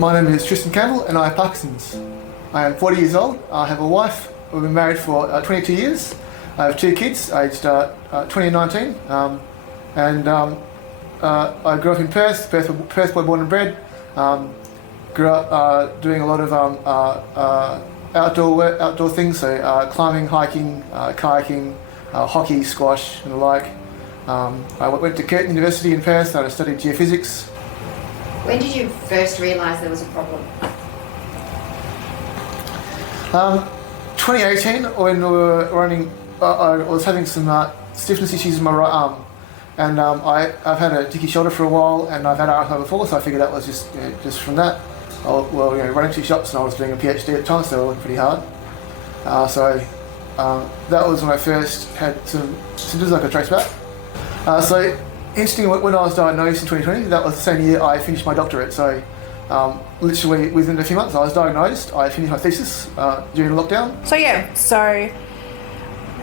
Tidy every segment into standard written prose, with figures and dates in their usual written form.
My name is Tristan Campbell and I have Parkinson's. I am 40 years old. I have a wife. We've been married for 22 years. I have 2 kids, aged 20 and 19. I grew up in Perth boy born and bred. Grew up doing a lot of outdoor things, so climbing, hiking, kayaking, hockey, squash and the like. I went to Curtin University in Perth. I studied geophysics. When did you first realise there was a problem? 2018, when we were running, I was having some stiffness issues in my right arm, and I've had a dicky shoulder for a while, and I've had RFO before, so I figured that was just from that. Running 2 shops, and I was doing a PhD at the time, so I worked pretty hard. That was when I first had some symptoms I could trace back. Interesting, when I was diagnosed in 2020, that was the same year I finished my doctorate. So literally within a few months I was diagnosed. I finished my thesis during lockdown.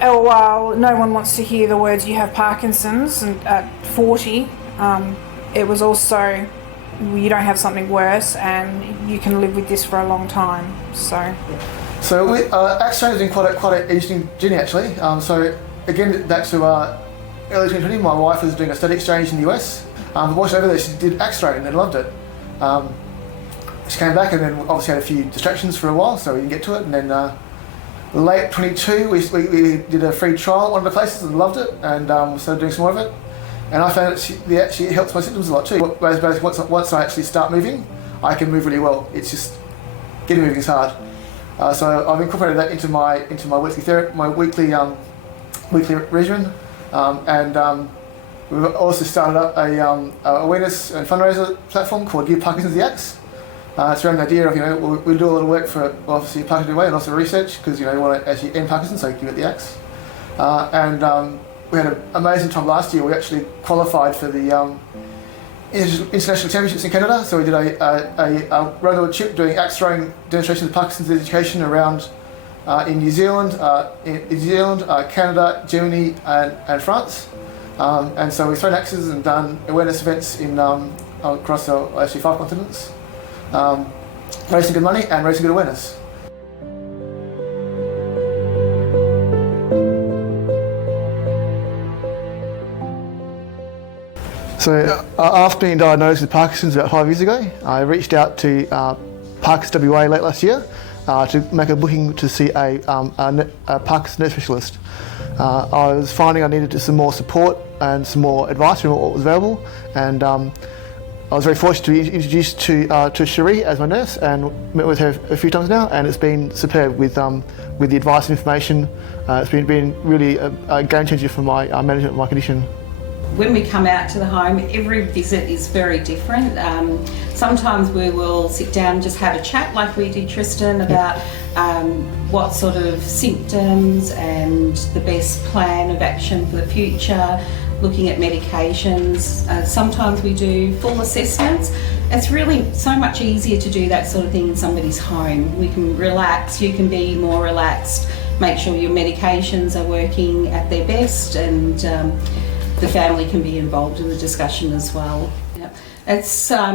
While no one wants to hear the words "you have Parkinson's" and at 40, it was also you don't have something worse and you can live with this for a long time. Axtrain has been quite an interesting journey actually. Again, back to early 2020, my wife was doing a study exchange in the US. Whilst over there, she did Axtrain and loved it. She came back and then obviously had a few distractions for a while, so we didn't get to it. And then late 22, we did a free trial at one of the places and loved it, and we started doing some more of it. And I found it actually helps my symptoms a lot too. Basically, once I actually start moving, I can move really well. It's just getting moving is hard. So I've incorporated that into my weekly therapy, my weekly regimen. We've also started up a awareness and fundraiser platform called Give Parkinson's the Axe. It's around the idea of, we do a lot of work for obviously Parkinson's way and also research because we want to actually end Parkinson's, so give it the axe. We had an amazing time last year. We actually qualified for the international championships in Canada. So we did a road trip doing axe throwing demonstrations of Parkinson's education around in New Zealand, Canada, Germany, and France. And so we've thrown axes and done awareness events in across actually 5 continents, raising good money and raising good awareness. So after being diagnosed with Parkinson's about 5 years ago, I reached out to Parkinson's WA late last year to make a booking to see a Parkinson's nurse specialist. I was finding I needed some more support and some more advice from what was available, and I was very fortunate to be introduced to Sheree as my nurse and met with her a few times now, and it's been superb with the advice and information. It's been really a game changer for my management of my condition. When we come out to the home, every visit is very different. Sometimes we will sit down and just have a chat like we did, Tristan, about what sort of symptoms and the best plan of action for the future, looking at medications. Sometimes we do full assessments. It's really so much easier to do that sort of thing in somebody's home. We can relax, you can be more relaxed, make sure your medications are working at their best, and the family can be involved in the discussion as well. It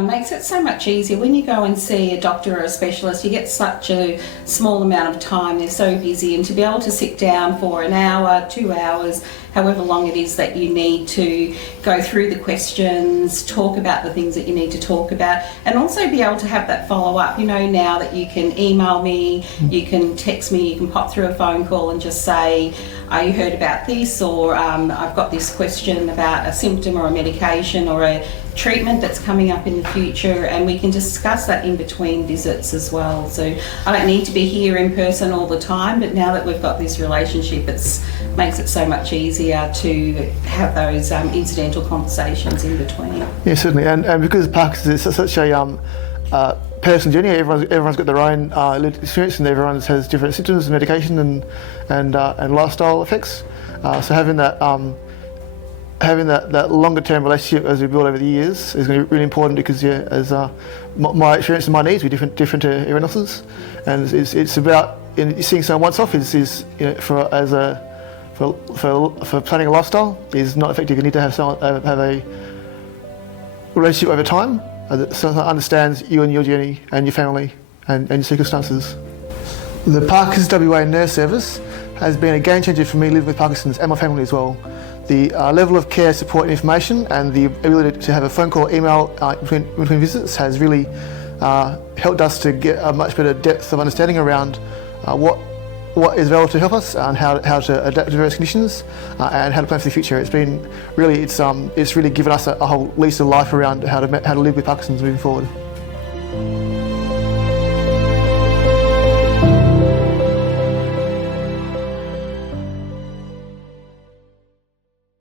makes it so much easier. When you go and see a doctor or a specialist, you get such a small amount of time, they're so busy, and to be able to sit down for an hour, 2 hours, however long it is that you need to go through the questions, talk about the things that you need to talk about, and also be able to have that follow-up. Now that you can email me, you can text me, you can pop through a phone call and just say, you heard about this, or I've got this question about a symptom or a medication or a treatment that's coming up in the future, and we can discuss that in between visits as well. So I don't need to be here in person all the time, but now that we've got this relationship, it makes it so much easier to have those incidental conversations in between. Yeah, certainly, and because Parkinson's is such a personal journey, everyone's got their own lived experience, and everyone has different symptoms, medication, and lifestyle effects. So having that longer term relationship as we build over the years is going to be really important, because as my experience and my needs will be different to everyone else's, and it's about seeing someone once off is for planning a lifestyle is not effective. You need to have a relationship over time, that understands you and your journey and your family and your circumstances. The Parkinson's WA Nurse Service has been a game changer for me living with Parkinson's and my family as well. The level of care, support and information and the ability to have a phone call, email between visits has really helped us to get a much better depth of understanding around what is available to help us and how to adapt to various conditions and how to plan for the future. It's really given us a whole lease of life around how to live with Parkinson's moving forward.